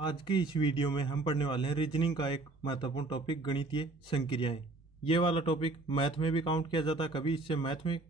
आज के इस वीडियो में हम पढ़ने वाले हैं रीजनिंग का एक महत्वपूर्ण टॉपिक गणितीय संक्रियाएं। ये वाला टॉपिक मैथ में भी काउंट किया जाता है, कभी इससे मैथ में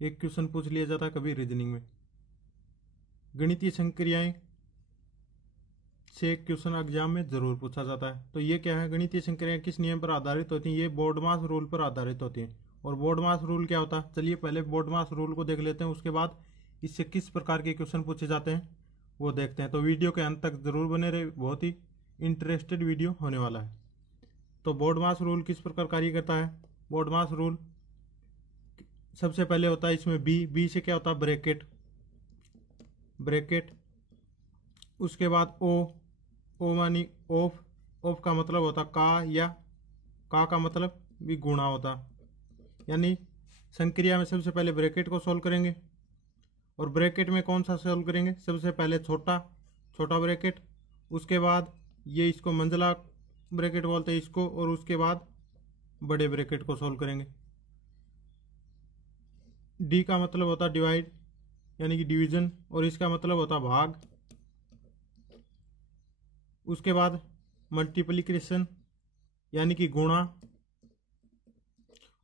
एक क्वेश्चन पूछ लिया जाता है, कभी रीजनिंग में। गणितीय संक्रियाएं से एक क्वेश्चन एग्जाम में जरूर पूछा जाता है। तो ये क्या है, गणितीय संक्रियाएं किस नियम पर आधारित होती हैं? ये बोर्डमास रूल पर आधारित होती हैं। और बोर्डमास रूल क्या होता है, चलिए पहले बोर्डमास रूल को देख लेते हैं, उसके बाद इससे किस प्रकार के क्वेश्चन पूछे जाते हैं वो देखते हैं। तो वीडियो के अंत तक जरूर बने रहे, बहुत ही इंटरेस्टेड वीडियो होने वाला है। तो बोर्डमास रूल किस प्रकार कार्य करता है? बोर्डमास रूल सबसे पहले होता है इसमें बी से क्या होता है, ब्रैकेट। उसके बाद ओ मानी ऑफ का मतलब होता का, या का मतलब भी गुणा होता। यानी संक्रिया में सबसे पहले ब्रैकेट को सोल्व करेंगे, और ब्रैकेट में कौन सा सोल्व करेंगे? सबसे पहले छोटा ब्रैकेट, उसके बाद ये इसको मंझला ब्रैकेट बोलते हैं इसको, और उसके बाद बड़े ब्रैकेट को सोल्व करेंगे। डी का मतलब होता डिवाइड यानी कि डिवीजन, और इसका मतलब होता भाग। उसके बाद मल्टीप्लिकेशन यानी कि गुणा,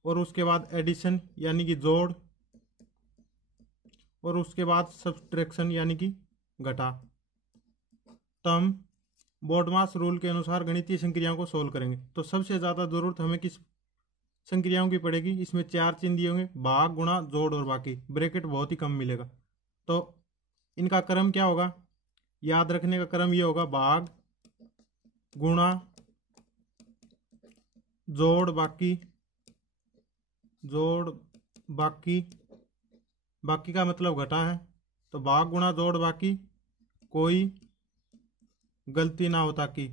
और उसके बाद एडिशन यानी कि जोड़, और उसके बाद सब्सट्रैक्शन यानी कि घटा। तो हम बोर्डमास रूल के अनुसार गणितीय संक्रियाओं को सोल्व करेंगे। तो सबसे ज्यादा जरूरत हमें किस संक्रियाओं की पड़ेगी? इसमें 4 चिन्ह दिए होंगे, भाग, गुणा, जोड़ और बाकी। ब्रैकेट बहुत ही कम मिलेगा। तो इनका क्रम क्या होगा, याद रखने का क्रम ये होगा, भाग, गुणा, जोड़, बाकी का मतलब घटा है। तो भाग, गुणा, जोड़, बाकी, कोई गलती ना हो ताकि।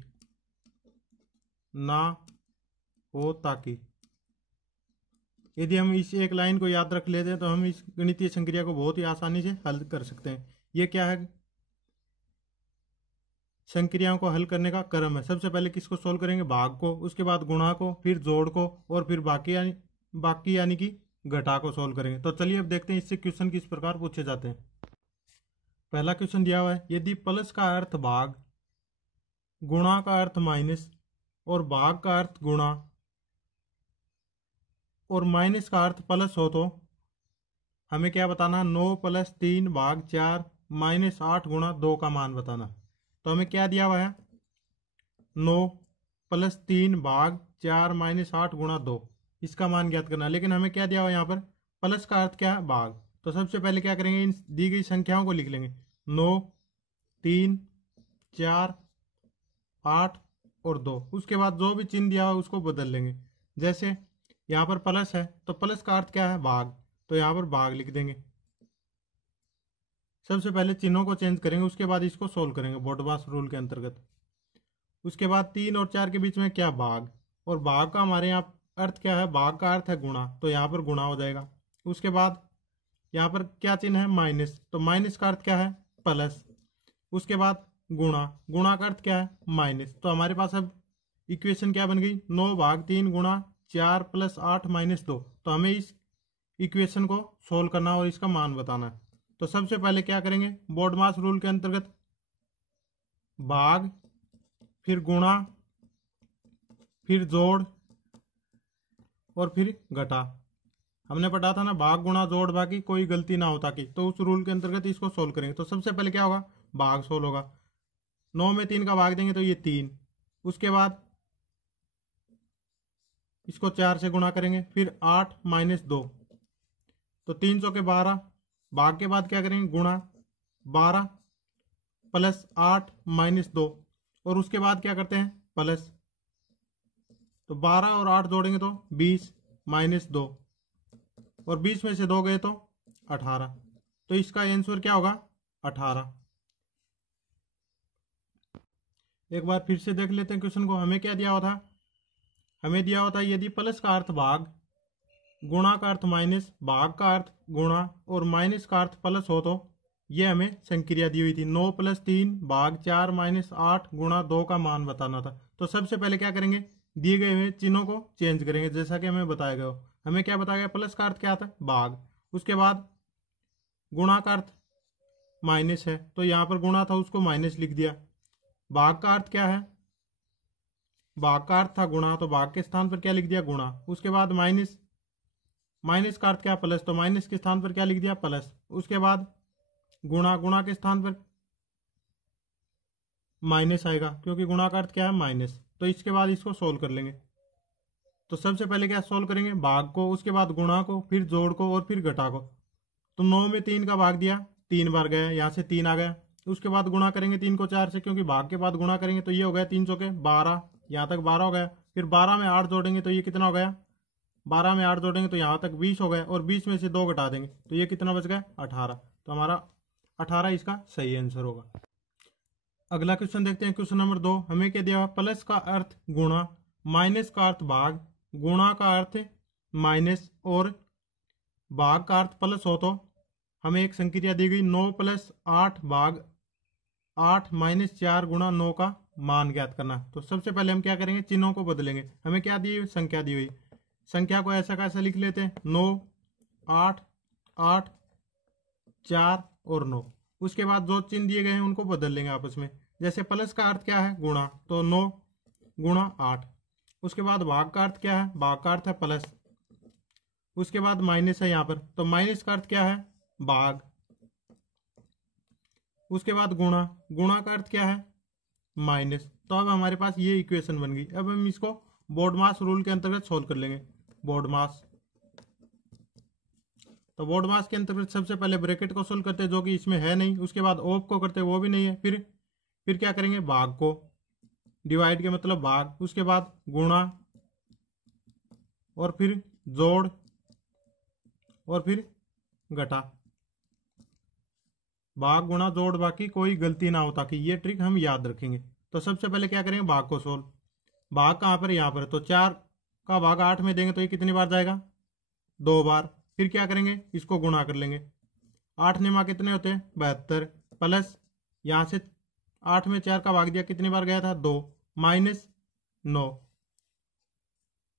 यदि हम इस एक लाइन को याद रख लेते हैं तो हम इस गणितीय संक्रिया को बहुत ही आसानी से हल कर सकते हैं। ये क्या है, संक्रियाओं को हल करने का क्रम है। सबसे पहले किसको सोल्व करेंगे? भाग को, उसके बाद गुणा को, फिर जोड़ को, और फिर बाकी यानी कि घटा को सोल्व करेंगे। तो चलिए अब देखते हैं इससे क्वेश्चन किस प्रकार पूछे जाते हैं। पहला क्वेश्चन दिया हुआ है, यदि प्लस का अर्थ भाग, गुणा का अर्थ माइनस, और भाग का अर्थ गुणा, और माइनस का अर्थ प्लस हो, तो हमें क्या बताना? 9 + 3 भाग 4 -8 गुणा 2 का मान बताना। तो हमें क्या दिया हुआ है? 9 + 3 भाग 4 -8 गुणा 2, इसका मान ज्ञात करना। लेकिन हमें क्या दिया हुआ है यहाँ पर? प्लस का अर्थ क्या है? भाग। तो सबसे पहले क्या करेंगे, इन दी गई संख्याओं को लिख लेंगे। 9, 3, 4, 8 और 2। उसके बाद जो भी चिन्ह दिया हुआ उसको बदल लेंगे। जैसे यहाँ पर प्लस है तो प्लस का अर्थ क्या है? भाग, तो यहाँ पर भाग लिख देंगे। सबसे पहले चिन्हों को चेंज करेंगे, उसके बाद इसको सोल्व करेंगे बोर्डमास रूल के अंतर्गत। उसके बाद 3 और 4 के बीच में क्या? भाग। और भाग का हमारे यहाँ अर्थ क्या है? भाग का अर्थ है गुणा, तो यहाँ पर गुणा हो जाएगा। उसके बाद यहाँ पर क्या चिन्ह है? माइनस, तो माइनस का अर्थ क्या है? प्लस। उसके बाद गुणा का अर्थ क्या है? माइनस। तो हमारे पास अब इक्वेशन क्या बन गई? 9 भाग 3 गुणा 4 + 8 - 2। तो हमें इस इक्वेशन को सोल्व करना और इसका मान बताना है। तो सबसे पहले क्या करेंगे, बोर्डमास रूल के अंतर्गत भाग, फिर गुणा, फिर जोड़, और फिर घटा। हमने पढ़ा था ना, भाग, गुणा, जोड़, बाकी, कोई गलती ना हो ताकि। तो उस रूल के अंतर्गत इसको सोल्व करेंगे। तो सबसे पहले क्या होगा? भाग सोल्व होगा। 9 में 3 का भाग देंगे तो ये 3। उसके बाद इसको 4 से गुणा करेंगे, फिर 8 - 2, तो 3 चौके 12। भाग के बाद क्या करेंगे? गुणा, 12 + 8 - 2, और उसके बाद क्या करते हैं? प्लस। तो 12 और 8 जोड़ेंगे तो 20 - 2, और 20 में से 2 गए तो 18। तो इसका आंसर क्या होगा? 18। एक बार फिर से देख लेते हैं क्वेश्चन को। हमें क्या दिया हुआ था? हमें दिया हुआ था यदि प्लस का अर्थ भाग, गुणा का अर्थ माइनस, भाग का अर्थ गुणा, और माइनस का अर्थ प्लस हो, तो ये हमें संक्रिया दी हुई थी। 9 + 3 भाग 4 -8 गुणा 2 का मान बताना था। तो सबसे पहले क्या करेंगे? दिए गए हुए चिन्हों को चेंज करेंगे, जैसा कि हमें बताया गया। हमें क्या बताया गया? प्लस का अर्थ क्या था? भाग। उसके बाद गुणा का अर्थ माइनस है, तो यहाँ पर गुणा था उसको माइनस लिख दिया। भाग का अर्थ क्या है, भाग का अर्थ था गुणा, तो भाग के स्थान पर क्या लिख दिया, गुणा। उसके बाद माइनस, माइनस का अर्थ क्या, प्लस, तो माइनस के स्थान पर क्या लिख दिया, प्लस। उसके बाद गुणा, गुणा के स्थान पर माइनस आएगा, क्योंकि गुणा का अर्थ क्या है, माइनस। तो इसके बाद इसको सोल्व कर लेंगे। तो सबसे पहले क्या सोल्व करेंगे, भाग को, उसके बाद गुणा को, फिर जोड़ को और फिर घटा को। तो 9 में 3 का भाग दिया, 3 बार गया, यहाँ से 3 आ गया। उसके बाद गुणा करेंगे 3 को 4 से, क्योंकि भाग के बाद गुणा करेंगे, तो ये हो गया 3 चौके 12, यहाँ तक 12 हो गया। फिर 12 में 8 जोड़ेंगे तो ये कितना हो गया, 12 में 8 जोड़ेंगे तो यहाँ तक 20 हो गया, और 20 में से 2 घटा देंगे तो ये कितना बच गया, 18। तो हमारा 18 इसका सही आंसर होगा। अगला क्वेश्चन देखते हैं, क्वेश्चन नंबर 2। हमें क्या दिया हुआ, प्लस का अर्थ गुणा, माइनस का अर्थ भाग, गुणा का अर्थ माइनस और भाग का अर्थ प्लस हो। तो हमें एक संक्रिया दी गई 9 + 8 भाग 8 - 4 गुणा 9 का मान ज्ञात करना। तो सबसे पहले हम क्या करेंगे, चिन्हों को बदलेंगे। हमें क्या दी हुई, संख्या दी हुई, संख्या को ऐसा कैसा लिख लेते हैं, 9 8 8 4 और 9। उसके बाद जो चिन्ह दिए गए हैं उनको बदल लेंगे आपस में। जैसे प्लस का अर्थ क्या है, गुणा, तो 9 गुणा 8। उसके बाद भाग का अर्थ क्या है, भाग का अर्थ है प्लस। उसके बाद माइनस है यहाँ पर, तो माइनस का अर्थ क्या है, भाग। उसके बाद गुणा, गुणा का अर्थ क्या है, माइनस। तो अब हमारे पास ये इक्वेशन बन गई। अब हम इसको बोर्डमास रूल के अंतर्गत सोल्व कर लेंगे। बोर्डमास, तो बोर्डमास के अंतर्गत सबसे पहले ब्रैकेट को सोल्व करते हैं, जो कि इसमें है नहीं। उसके बाद ऑफ को करते हैं, वो भी नहीं है। फिर क्या करेंगे, भाग को, डिवाइड के मतलब भाग। उसके बाद गुणा, और फिर जोड़, और फिर घटा। भाग गुणा जोड़, बाकी कोई गलती ना हो, ताकि ये ट्रिक हम याद रखेंगे। तो सबसे पहले क्या करेंगे, भाग को सोल्व। भाग कहाँ पर, यहाँ पर। तो 4 का भाग 8 में देंगे तो ये कितनी बार जाएगा, 2 बार। फिर क्या करेंगे, इसको गुणा कर लेंगे। 8 निमा कितने होते हैं, 72, प्लस यहाँ से 8 में 4 का भाग दिया, कितनी बार गया था, 2, माइनस 9।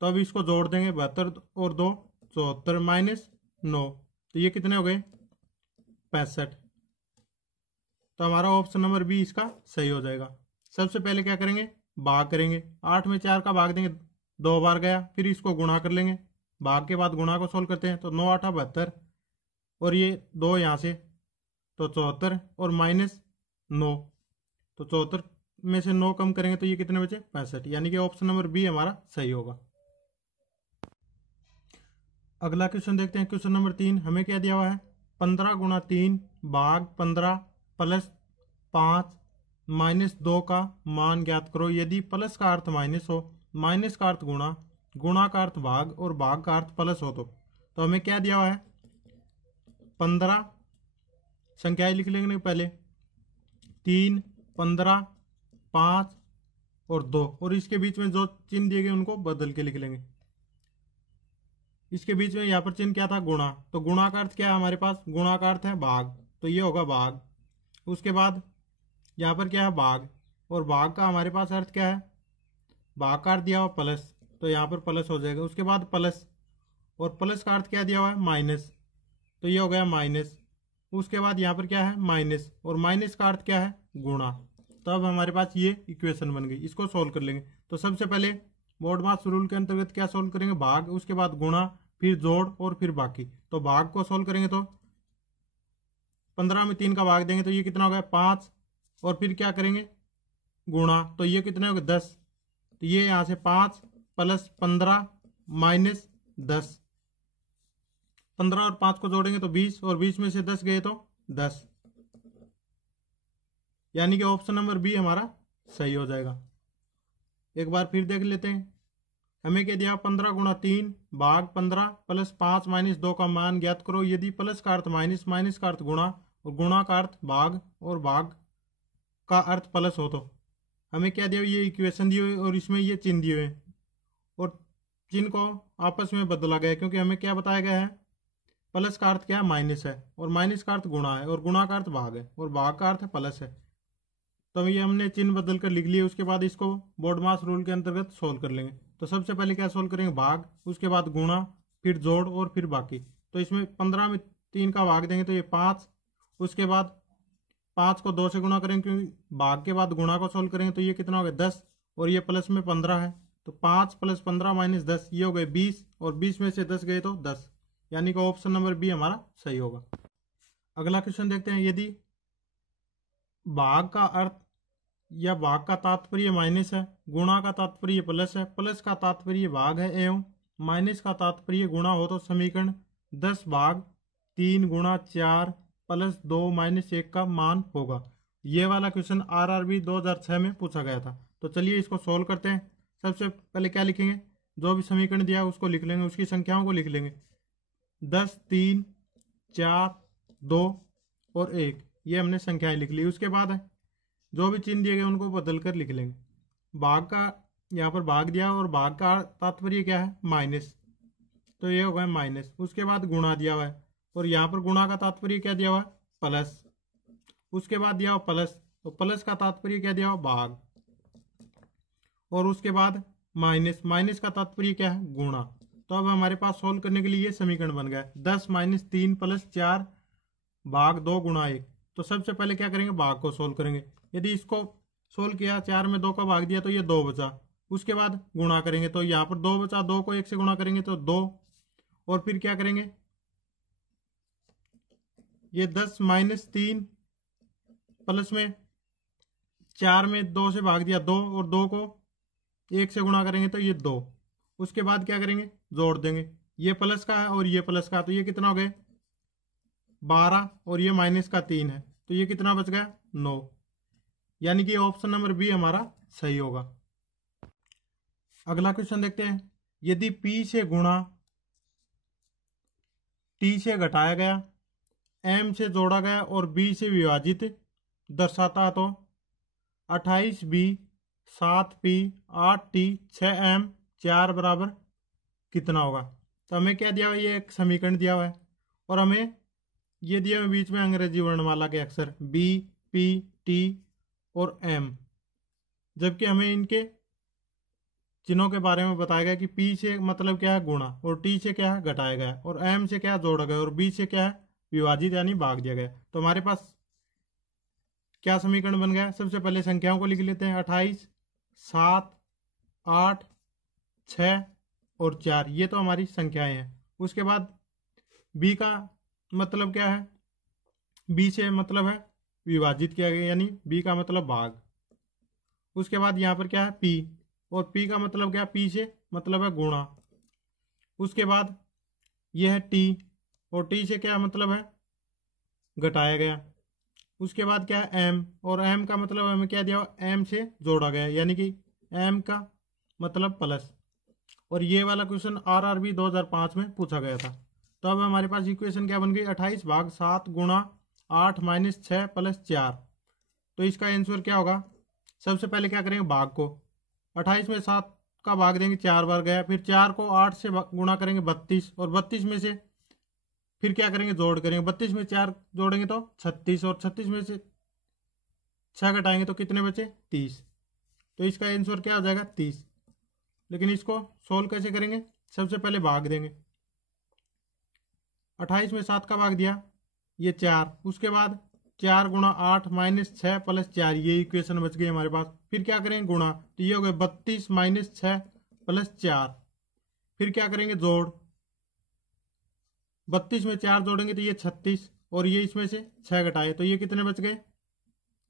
तो अब इसको जोड़ देंगे, 72 और 2 74 माइनस 9, तो ये कितने हो गए, 65। तो हमारा ऑप्शन नंबर बी इसका सही हो जाएगा। सबसे पहले क्या करेंगे, भाग करेंगे। 8 में 4 का भाग देंगे, 2 बार गया। फिर इसको गुणा कर लेंगे, भाग के बाद गुणा को सोल्व करते हैं। तो 9 8 72, और ये 2 यहाँ से, तो 74 और माइनस 9। तो 74 में से 9 कम करेंगे तो ये कितने बचे, 65। यानी कि ऑप्शन नंबर बी हमारा सही होगा। अगला क्वेश्चन देखते हैं, क्वेश्चन नंबर 3। हमें क्या दिया हुआ है, 15 गुणा 3 भाग 15 प्लस 5 माइनस 2 का मान ज्ञात करो। यदि प्लस का अर्थ माइनस हो, माइनस का अर्थ गुणा, गुणा का अर्थ भाग और भाग का अर्थ प्लस हो। तो हमें क्या दिया हुआ है, 15 संख्याएं लिख लेंगे पहले, 3 15 5 और 2, और इसके बीच में जो चिन्ह दिए गए उनको बदल के लिख लेंगे। इसके बीच में यहाँ पर चिन्ह क्या था, गुणा। तो गुणा का अर्थ क्या है हमारे पास, गुणा का अर्थ है भाग, तो ये होगा भाग। उसके बाद यहाँ पर क्या है, भाग, और भाग का हमारे पास अर्थ क्या है, भाग का अर्थ दिया हुआ प्लस, तो यहाँ पर प्लस हो जाएगा। उसके बाद प्लस, और प्लस का अर्थ क्या दिया हुआ है, माइनस, तो ये हो गया माइनस। उसके बाद यहाँ पर क्या है, माइनस, और माइनस का अर्थ क्या है, गुणा। तो अब हमारे पास ये इक्वेशन बन गई। इसको सोल्व कर लेंगे। तो सबसे पहले बोर्डमास रूल के अंतर्गत क्या सोल्व करेंगे, भाग, उसके बाद गुणा, फिर जोड़ और फिर बाकी। तो भाग को सोल्व करेंगे तो 15 में 3 का भाग देंगे तो ये कितना हो गया, 5, और फिर क्या करेंगे, गुणा, तो ये कितने हो गए, 10। तो ये यहाँ से 5 + 15 माइनस 10, 15 और 5 को जोड़ेंगे तो 20, और 20 में से 10 गए तो 10। यानी कि ऑप्शन नंबर बी हमारा सही हो जाएगा। एक बार फिर देख लेते हैं। हमें क्या दिया, 15 गुणा 3 भाग 15 प्लस 5 माइनस 2 का मान ज्ञात करो। यदि प्लस का अर्थ माइनस, माइनस का अर्थ गुणा, और गुणा का अर्थ भाग और भाग का अर्थ प्लस हो। तो हमें क्या दिया, ये इक्वेशन दी हुई और इसमें ये चिन्ह दिए हुए, और चिन्ह को आपस में बदला गया, क्योंकि हमें क्या बताया गया है, प्लस का अर्थ क्या है, माइनस है, और माइनस का अर्थ गुणा है, और गुणा का अर्थ भाग है, और भाग का अर्थ प्लस है। तो ये हमने चिन्ह बदल कर लिख लिए। उसके बाद इसको बोर्डमास रूल के अंतर्गत सोल्व कर लेंगे। तो सबसे पहले क्या सोल्व करेंगे, भाग, उसके बाद गुणा, फिर जोड़ और फिर बाकी। तो इसमें 15 में 3 का भाग देंगे तो ये 5, उसके बाद 5 को 2 से गुणा करेंगे क्योंकि भाग के बाद गुणा को सोल्व करेंगे तो ये कितना हो गया 10 और ये प्लस में 15 है तो 5 + 15 - 10 ये हो गए 20 और 20 में से 10 गए तो 10, यानी कि ऑप्शन नंबर बी हमारा सही होगा। अगला क्वेश्चन देखते हैं। यदि भाग का अर्थ या भाग का तात्पर्य माइनस है, गुणा का तात्पर्य प्लस है, प्लस का तात्पर्य भाग है एवं माइनस का तात्पर्य गुणा हो तो समीकरण 10 भाग 3 गुणा 4 + 2 - 1 का मान होगा। ये वाला क्वेश्चन RRB 2006 में पूछा गया था। तो चलिए इसको सोल्व करते हैं। सबसे पहले क्या लिखेंगे, जो भी समीकरण दिया है उसको लिख लेंगे, उसकी संख्याओं को लिख लेंगे। 10, 3, 4, 2 और 1 ये हमने संख्याएं लिख ली। उसके बाद है जो भी चिन्ह दिए गए उनको बदल कर लिख लेंगे। भाग का यहाँ पर भाग दिया और भाग का तात्पर्य क्या है माइनस, तो ये होगा माइनस। उसके बाद गुणा दिया हुआ है और यहाँ पर गुणा का तात्पर्य क्या दिया हुआ है प्लस। उसके बाद दिया हुआ प्लस, तो प्लस का तात्पर्य क्या दिया हुआ भाग। और उसके बाद माइनस, माइनस का तात्पर्य क्या है गुणा। तो अब हमारे पास सोल्व करने के लिए ये समीकरण बन गया 10 - 3 + 4 भाग 2 गुणा 1। तो सबसे पहले क्या करेंगे, भाग को सोल्व करेंगे। यदि इसको सोल्व किया, 4 में 2 का भाग दिया तो ये 2 बचा। उसके बाद गुणा करेंगे तो यहाँ पर 2 बचा, 2 को 1 से गुणा करेंगे तो 2। और फिर क्या करेंगे, ये 10 - 3 प्लस में 4 में 2 से भाग दिया 2 और 2 को 1 से गुणा करेंगे तो ये 2। उसके बाद क्या करेंगे, जोड़ देंगे। ये प्लस का है और ये प्लस का, तो ये कितना हो गया 12 और ये माइनस का 3 है, तो ये कितना बच गया 9, यानी कि ऑप्शन नंबर बी हमारा सही होगा। अगला क्वेश्चन देखते हैं। यदि P से गुणा T से घटाया गया, M से जोड़ा गया और B से विभाजित दर्शाता तो 28B 7P 8T 6M 4 बराबर कितना होगा। तो हमें क्या दिया हुआ, ये एक समीकरण दिया हुआ है और हमें ये दिया हुआ बीच में अंग्रेजी वर्णमाला के अक्षर B, P, T और M, जबकि हमें इनके चिन्हों के बारे में बताया गया कि P से मतलब क्या है गुणा और T से क्या है घटाया गया और M से क्या जोड़ा गया और B से क्या है विभाजित यानी भाग दिया गया। तो हमारे पास क्या समीकरण बन गया, सबसे पहले संख्याओं को लिख लेते हैं। 28, 7, 8, 6 और 4 ये तो हमारी संख्याएं हैं। उसके बाद B का मतलब क्या है, B से मतलब है विभाजित किया गया यानी B का मतलब भाग। उसके बाद यहाँ पर क्या है P और P का मतलब क्या, P से मतलब है गुणा। उसके बाद यह है T और T से क्या मतलब है घटाया गया। उसके बाद क्या है M और M का मतलब हमें क्या दिया M से जोड़ा गया यानी कि M का मतलब प्लस। और ये वाला क्वेश्चन RRB 2005 में पूछा गया था। तो अब हमारे पास इक्वेशन क्या बन गई 28 भाग 7 गुणा 8 - 6 + 4। तो इसका आंसर क्या होगा, सबसे पहले क्या करेंगे भाग को, 28 में 7 का भाग देंगे 4 बार गया, फिर 4 को 8 से गुणा करेंगे 32 और 32 में से फिर क्या करेंगे जोड़ करेंगे, 32 में 4 जोड़ेंगे तो 36 और 36 में से 6 घटाएंगे तो कितने बचे 30। तो इसका आंसर क्या हो जाएगा 30। लेकिन इसको सोल्व कैसे करेंगे, सबसे पहले भाग देंगे। 28 में 7 का भाग दिया ये 4, उसके बाद 4 गुणा 8 - 6 + 4 ये इक्वेशन बच गई हमारे पास। फिर क्या करेंगे गुणा, तो ये हो गया 32 - 6 + 4। फिर क्या करेंगे जोड़, 32 में 4 जोड़ेंगे तो ये 36 और ये इसमें से 6 घटाए तो ये कितने बच गए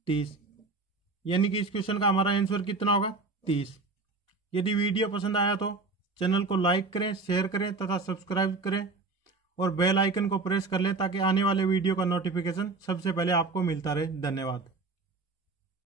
30, यानी कि इस क्वेश्चन का हमारा आंसर कितना होगा 30। यदि वीडियो पसंद आया तो चैनल को लाइक करें, शेयर करें तथा सब्सक्राइब करें और बेल आइकन को प्रेस कर लें ताकि आने वाले वीडियो का नोटिफिकेशन सबसे पहले आपको मिलता रहे। धन्यवाद।